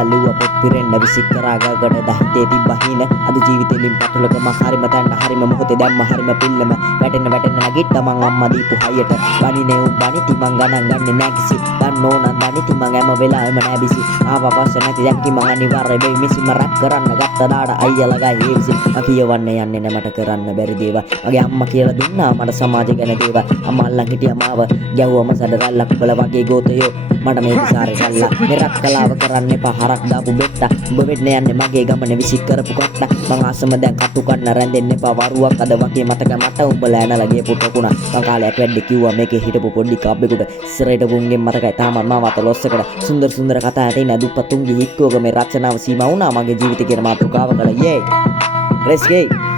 කල්ලුව පොත් පිරෙන්න විසික් කරාගකට දහිතේ තිබ්බ හින අද ජීවිතෙලින් පතුලක මං හරිම තැන්න හරිම මොහොතේ දැම්ම හරිම පිල්ලම වැටෙන්න නැගිට්ට මං අම්මා දීපු හයියට බනිනේ උන් බනිති මං ගණන් ගන්නේ නෑ කිසි දන්න ඕන දනිති මං හැම වෙලාවෙම නෑ බිසි ආව අවශ්‍ය නැති දැක්කි මං අනිවාර්ය වෙයි මිසි මම රැප් කරන්න ගත්ත දාඩ අයියලා ගයි හේවිසි මං කියවන්නේ යන්නේ නෑ මට කරන්න බැරි දේවල් මගේ අම්මා කියලා දුන්නා මට සමාජය ගැන දේවල් අම්මා අල්ලන් හිටියා මාව ගැව්වම සැඩ රැල්ලක් බල වගේ ගෝතයෝ මට මේ විසාරේ කල්ලා මෙරක් කලාව කරන්න එපා හරක් දාපු බෙත්තා උඹ වෙන්න යන්නේ මගේ ගමනේ විසික් කරපු කොට්ට මං ආසම දැන් කටු කන්න රැඳෙන්න එපා වරුවක් අද වගේ මතක මට උඹලා ඇනලා ගිය පුටකුණා මං කාලයක් වැඩි කිව්වා මේකේ හිටපු පොඩි කබ්බෙකුට ඉස්සරහට ගුන්ගෙන් මතකයි තාමත් මාව අත ලොස්සකට සුන්දර කතා ඇතින දුප්පතුන්ගේ හික්කෝග මේ රචනාව සීමා වුණා මගේ ජීවිතේ කියන මාතෘකාව කළා යේ let's go